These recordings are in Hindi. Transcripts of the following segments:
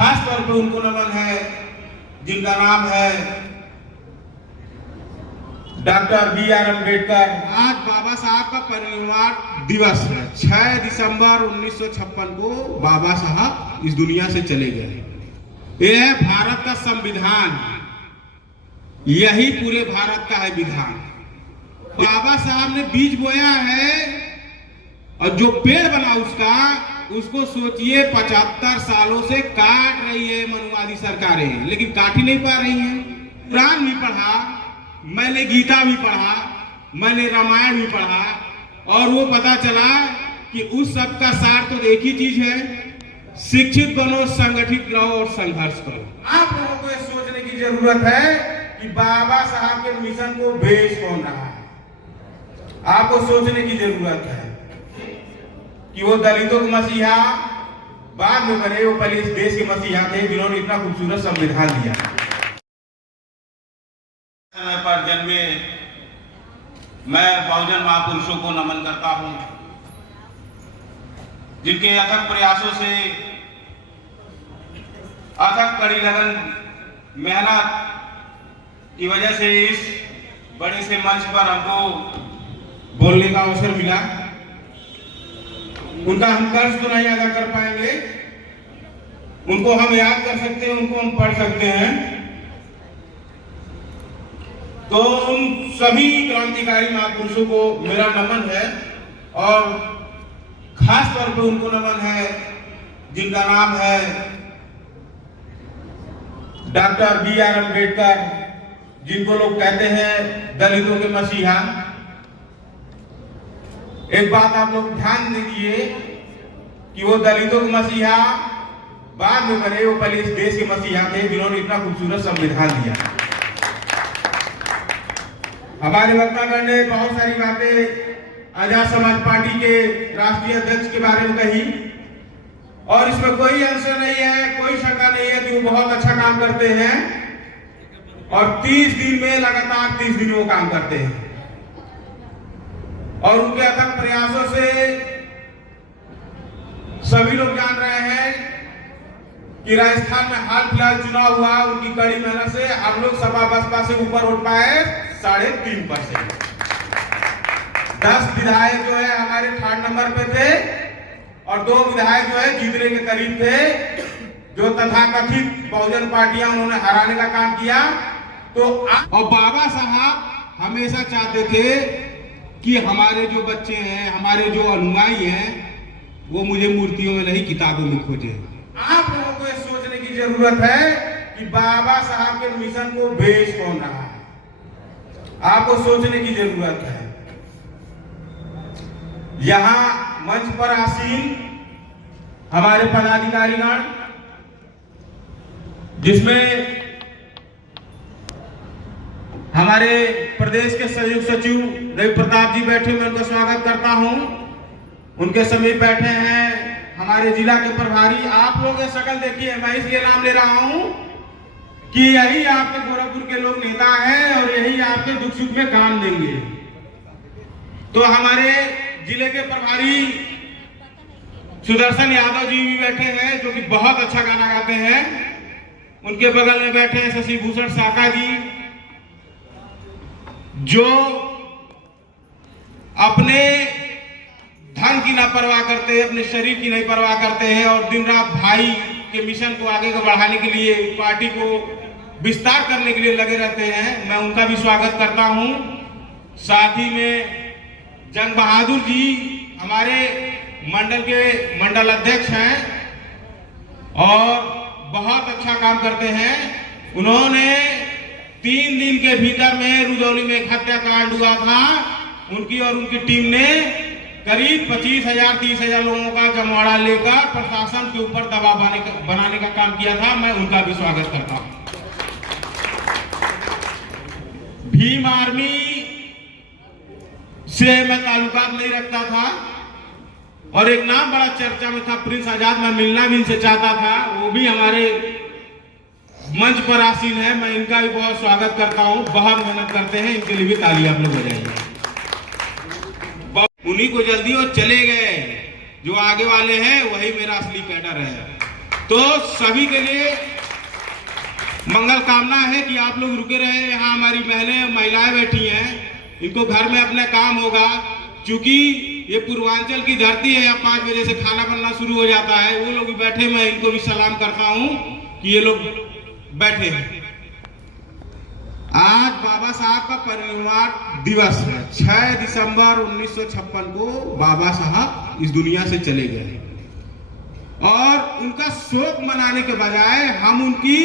खास तौर पे उनको नमन है जिनका नाम है डॉक्टर B.R. अम्बेडकर। आज बाबा साहब का परिनिर्वाण दिवस है। 6 दिसंबर 1956 को बाबा साहब इस दुनिया से चले गए। यह है भारत का संविधान, यही पूरे भारत का है विधान। बाबा साहब ने बीज बोया है और जो पेड़ बना उसको सोचिए 75 सालों से काट रही है मनुवादी सरकारें, लेकिन काट ही नहीं पा रही हैं। कुरान भी पढ़ा, मैंने गीता भी पढ़ा, मैंने रामायण भी पढ़ा और वो पता चला कि उस सब का सार तो एक ही चीज है, शिक्षित बनो, संगठित रहो और संघर्ष करो। आप लोगों को ये सोचने की जरूरत है कि बाबा साहब के मिशन को बेच कौन रहा है। आपको सोचने की जरूरत है कि वो दलितों के मसीहा बाद में बने, वो पहले इस देश के मसीहा थे जिन्होंने इतना खूबसूरत संविधान दिया। समय पर जन्मे मैं बहुजन महापुरुषों को नमन करता हूं, जिनके अथक प्रयासों से, अथक कड़ी लगन, मेहनत की वजह से इस बड़े से मंच पर हमको बोलने का अवसर मिला। उनका हम कर्ज तो नहीं अदा कर पाएंगे, उनको हम याद कर सकते हैं, उनको हम पढ़ सकते हैं। तो उन सभी क्रांतिकारी महापुरुषों को मेरा नमन है और खास तौर पे उनको नमन है जिनका नाम है डॉक्टर B.R. अम्बेडकर, जिनको लोग कहते हैं दलितों के मसीहा। एक बात आप लोग ध्यान दीजिए कि वो दलितों के मसीहा बाद में बने, वो पहले इस देश के मसीहा थे जिन्होंने इतना खूबसूरत संविधान दिया। हमारे वक्तागण ने बहुत सारी बातें आजाद समाज पार्टी के राष्ट्रीय अध्यक्ष के बारे में कही और इसमें कोई अंश नहीं है, कोई शंका नहीं है कि वो बहुत अच्छा काम करते हैं और 30 दिन में लगातार 30 दिन वो काम करते हैं और उनके अथक प्रयासों से सभी लोग जान रहे हैं कि राजस्थान में हाल फिलहाल चुनाव हुआ, उनकी कड़ी मेहनत से हम लोग सपा बसपा से ऊपर उठ पाए 3.5%। 10 विधायक जो है हमारे 3rd नंबर पे थे और 2 विधायक जो है जीतने के करीब थे, जो तथाकथित बहुजन पार्टियां उन्होंने हराने का काम किया। तो और बाबा साहब हमेशा चाहते थे कि हमारे जो बच्चे हैं, हमारे जो अनुयायी हैं, वो मुझे मूर्तियों में नहीं किताबों में खोजे। आप लोगों को ये सोचने की जरूरत है कि बाबा साहब के मिशन को बेच कौन रहा है। आपको सोचने की जरूरत है। यहां मंच पर आसीन हमारे पदाधिकारीगण, जिसमें हमारे प्रदेश के संयुक्त सचिव रवि प्रताप जी बैठे, मैं उनका स्वागत करता हूं। उनके समीप बैठे हैं हमारे जिला के प्रभारी। आप लोग ये शक्ल देखिए, मैं इसलिए नाम ले रहा हूं कि यही आपके गोरखपुर के लोग नेता हैं और यही आपके दुख सुख में काम देंगे। तो हमारे जिले के प्रभारी सुदर्शन यादव जी भी बैठे हैं, जो कि बहुत अच्छा गाना गाते हैं। उनके बगल में बैठे हैं शशि भूषण साका जी, जो अपने धन की ना परवाह करते हैं, अपने शरीर की नहीं परवाह करते हैं और दिन रात भाई के मिशन को आगे को बढ़ाने के लिए, पार्टी को विस्तार करने के लिए लगे रहते हैं। मैं उनका भी स्वागत करता हूं। साथ ही में जंग बहादुर जी हमारे मंडल के मंडल अध्यक्ष हैं और बहुत अच्छा काम करते हैं। उन्होंने 3 दिन के भीतर में रुदौली में एक हत्याकांड हुआ था, उनकी और उनकी टीम ने करीब 25,000-30,000 लोगों का जमवाड़ा लेकर प्रशासन के ऊपर दबाव बनाने का काम किया था। मैं उनका भी स्वागत करता हूं। भीम आर्मी से मैं ताल्लुकात नहीं रखता था और एक नाम बड़ा चर्चा में था, प्रिंस आजाद। मैं मिलना भी इनसे चाहता था, वो भी हमारे मंच पर आसीन है। मैं इनका भी बहुत स्वागत करता हूं, बहुत मेहनत करते हैं, इनके लिए भी ताली आप लोग बजाइए। उन्हीं को जल्दी और चले गए, जो आगे वाले हैं वही मेरा असली कैडर है। तो सभी के लिए मंगल कामना है कि आप लोग रुके रहे। यहाँ हमारी महिलाएं बैठी हैं, इनको घर में अपना काम होगा, क्योंकि ये पूर्वांचल की धरती है। 5 बजे से खाना बनना शुरू हो जाता है। वो लोग भी बैठे, मैं इनको भी सलाम करता हूँ कि ये लोग बैठे हैं। आज बाबा साहब का परिनिर्वाण दिवस है। 6 दिसंबर 1956 को बाबा साहब इस दुनिया से चले गए और उनका शोक मनाने के बजाय हम उनकी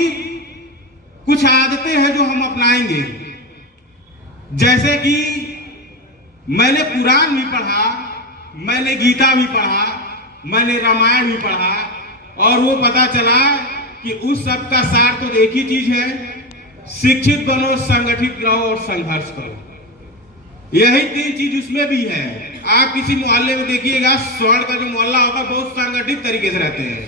कुछ आदतें हैं जो हम अपनाएंगे। जैसे कि मैंने कुरान भी पढ़ा, मैंने गीता भी पढ़ा, मैंने रामायण भी पढ़ा और वो पता चला कि उस सब का सार तो एक ही चीज है, शिक्षित बनो, संगठित रहो और संघर्ष करो। यही 3 चीज उसमें भी है। आप किसी मोहल्ले में देखिएगा, स्वर्ण का जो मोहल्ला होगा बहुत संगठित तरीके से रहते हैं,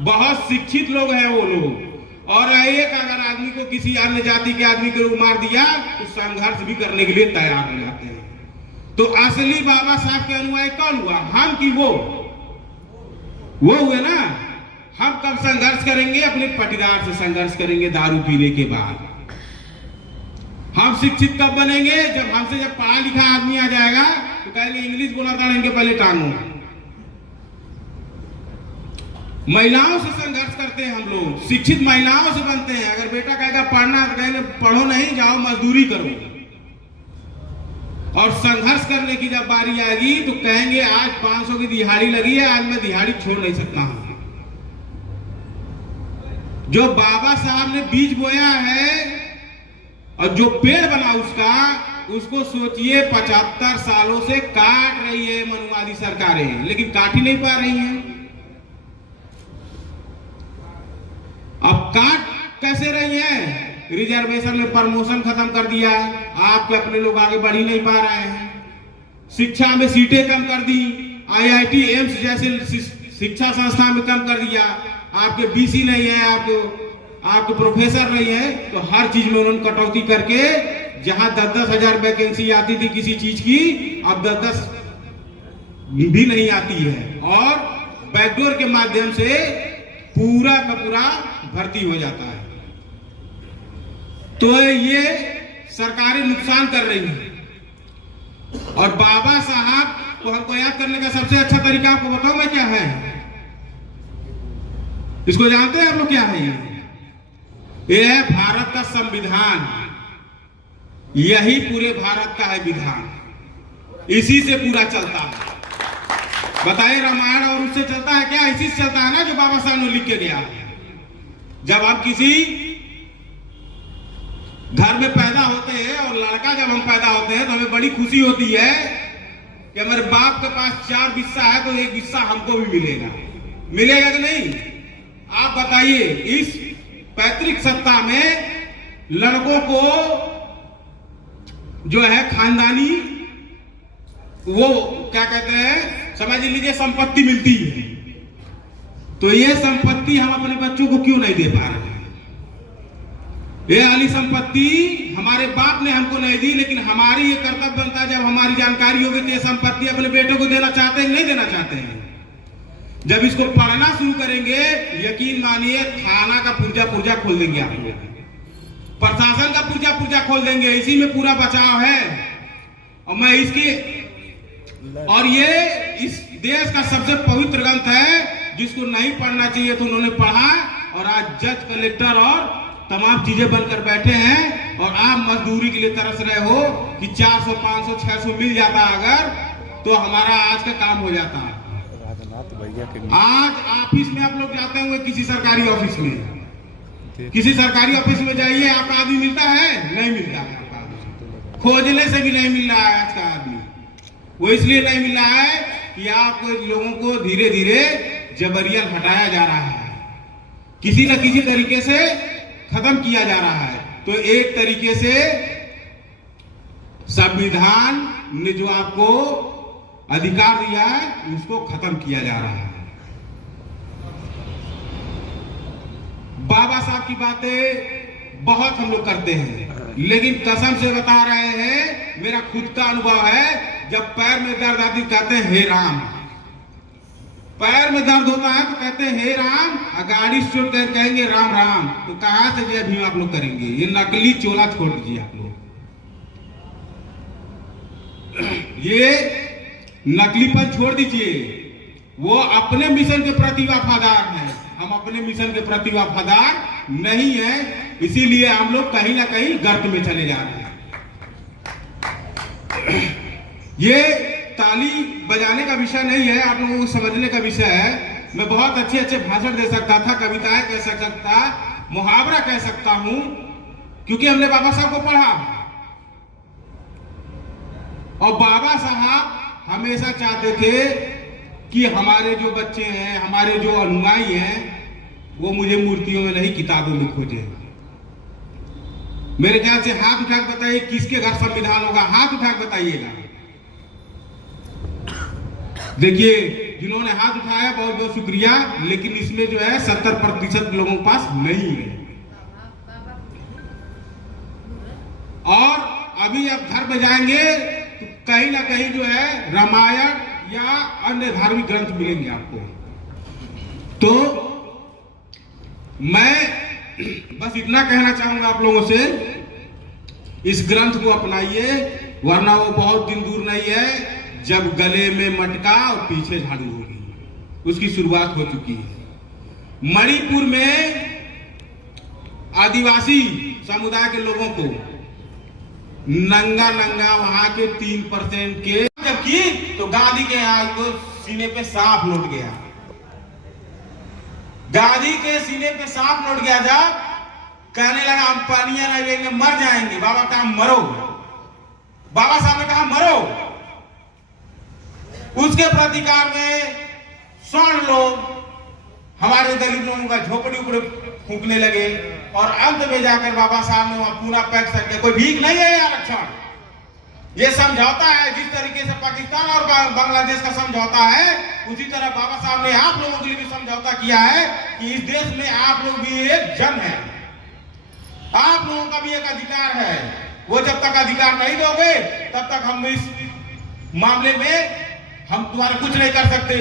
बहुत शिक्षित लोग हैं वो लोग। और एक अगर आदमी को किसी अन्य जाति के आदमी को मार दिया तो संघर्ष भी करने के लिए तैयार हो जाते हैं। तो असली बाबा साहब के अनुयायी कौन हुआ, हम कि वो हुए ना। हम कब संघर्ष करेंगे, अपने पटीदार से संघर्ष करेंगे दारू पीने के बाद। हम शिक्षित कब बनेंगे, जब हमसे जब पढ़ा लिखा आदमी आ जाएगा तो कहेंगे इंग्लिश बोला था इनके पहले टांगो। महिलाओं से संघर्ष करते हैं हम लोग, शिक्षित महिलाओं से बनते हैं। अगर बेटा कहेगा पढ़ना तो कहेंगे पढ़ो नहीं, जाओ मजदूरी करो। और संघर्ष करने की जब बारी आएगी तो कहेंगे आज 500 की दिहाड़ी लगी है, आज मैं दिहाड़ी छोड़ नहीं सकता हूं। जो बाबा साहब ने बीज बोया है और जो पेड़ बना उसको सोचिए 75 सालों से काट रही है मनुवादी सरकारें, लेकिन काट ही नहीं पा रही हैं। अब काट कैसे रही है, रिजर्वेशन में प्रमोशन खत्म कर दिया, आपके अपने लोग आगे बढ़ ही नहीं पा रहे हैं। शिक्षा में सीटें कम कर दी, IIT एम्स जैसे शिक्षा संस्था में कम कर दिया। आपके BC नहीं है, आपके प्रोफेसर नहीं है, तो हर चीज में उन्होंने कटौती करके जहां 10-10 हजार वैकेंसी आती थी किसी चीज की, अब 10-10 भी नहीं आती है और बैकडोर के माध्यम से पूरा का पूरा भर्ती हो जाता है। तो ये सरकारें नुकसान कर रही हैं। और बाबा साहब को हमको याद करने का सबसे अच्छा तरीका आपको बताऊं मैं क्या है, इसको जानते हैं आप लोग क्या है? ये है भारत का संविधान। यही पूरे भारत का है विधान, इसी से पूरा चलता है। बताइए रामायण और उससे चलता है क्या? इसी से चलता है ना जो बाबा साहब ने लिख के गया। जब हम किसी घर में पैदा होते हैं और लड़का जब हम पैदा होते हैं तो हमें बड़ी खुशी होती है कि हमारे बाप के पास 4 हिस्सा है तो 1 हिस्सा हमको भी मिलेगा। मिलेगा कि नहीं? आप बताइए, इस पैतृक सत्ता में लड़कों को जो है खानदानी वो क्या कहते हैं, समझ लीजिए संपत्ति मिलती है। तो ये संपत्ति हम अपने बच्चों को क्यों नहीं दे पा रहे हैं? ये वाली संपत्ति हमारे बाप ने हमको नहीं दी, लेकिन हमारी ये कर्तव्य बनता है जब हमारी जानकारी होगी तो ये संपत्ति अपने बेटों को देना चाहते हैं नहीं देना चाहते हैं। जब इसको पढ़ना शुरू करेंगे, यकीन मानिए थाना का पुर्जा खोल देंगे आप लोग, प्रशासन का पुर्जा खोल देंगे। इसी में पूरा बचाव है। और मैं और ये इस देश का सबसे पवित्र ग्रंथ है, जिसको नहीं पढ़ना चाहिए तो उन्होंने पढ़ा और आज जज, कलेक्टर और तमाम चीजें बनकर बैठे हैं। और आप मजदूरी के लिए तरस रहे हो कि 400, 500, 600 मिल जाता अगर तो हमारा आज का काम हो जाता है। आज ऑफिस में आप लोग जाते होंगे, किसी सरकारी ऑफिस में, किसी सरकारी ऑफिस में जाइए, आपका आदमी मिलता है? नहीं मिलता है। खोजने से भी नहीं मिल रहा है आज का आदमी। वो इसलिए नहीं मिल रहा है कि आपको लोगों को धीरे धीरे जबरियन हटाया जा रहा है, किसी न किसी तरीके से खत्म किया जा रहा है। तो एक तरीके से संविधान ने जो आपको अधिकार दिया है उसको खत्म किया जा रहा है। बाबा साहब की बातें बहुत हम लोग करते हैं, लेकिन कसम से बता रहे हैं, मेरा खुद का अनुभव है, जब पैर में दर्द आती कहते हैं हे राम, पैर में दर्द होता है तो कहते हैं हे राम, और गाड़ी से चोट कर कहेंगे राम राम। तो कहाँ से जय भीम आप लोग करेंगे? ये नकली चोला छोड़ दीजिए आप लोग। ये नकलीपन छोड़ दीजिए। वो अपने मिशन के प्रति वफादार हैं, हम अपने मिशन के प्रति वफादार नहीं है, इसीलिए हम लोग कहीं ना कहीं गर्त में चले जा रहे हैं। ये ताली बजाने का विषय नहीं है, आप लोगों को समझने का विषय है। मैं बहुत अच्छे अच्छे भाषण दे सकता था, कविताएं कह सकता, मुहावरा कह सकता हूं, क्योंकि हमने बाबा साहब को पढ़ा। और बाबा साहब हमेशा चाहते थे कि हमारे जो बच्चे हैं, हमारे जो अनुयायी हैं, वो मुझे मूर्तियों में नहीं किताबों में खोजे। मेरे ख्याल से हाथ उठा के बताइए किसके घर संविधान होगा, हाथ उठा के बताइएगा। देखिए, जिन्होंने हाथ उठाया बहुत बहुत शुक्रिया, लेकिन इसमें जो है 70% लोगों के पास नहीं है। और अभी अब घर में जाएंगे तो कहीं ना कहीं जो है रामायण या अन्य धार्मिक ग्रंथ मिलेंगे आपको। तो मैं बस इतना कहना चाहूंगा आप लोगों से, इस ग्रंथ को अपनाइए, वरना वो बहुत दिन दूर नहीं है जब गले में मटका और पीछे झाड़ू होगी। उसकी शुरुआत हो चुकी है। मणिपुर में आदिवासी समुदाय के लोगों को नंगा नंगा वहां के 3% के जब की तो गांधी के यहाँ को सीने पे सांप लौट गया। गांधी के सीने पे सांप लौट गया जब कहने लगा हम पानिया नहीं लेंगे, मर जाएंगे। बाबा कहा मरो। बाबा साहब ने कहा मरो। उसके प्रतिकार में स्वर्ण लोग हमारे दलित लोगों का झोपड़ी ऊपर फूंकने लगे, और अंत में जाकर बाबा साहब ने वहां पूरा पैक करके, कोई भीख नहीं है आरक्षण, ये समझौता है। जिस तरीके से पाकिस्तान और बांग्लादेश का समझौता है, उसी तरह बाबा साहब ने आप लोगों के लिए भी समझौता किया है कि इस देश में आप लोग भी एक जन है, आप लोगों का भी एक अधिकार है। वो जब तक अधिकार नहीं दोगे तब तक हम इस मामले में हम तुम्हारा कुछ नहीं कर सकते।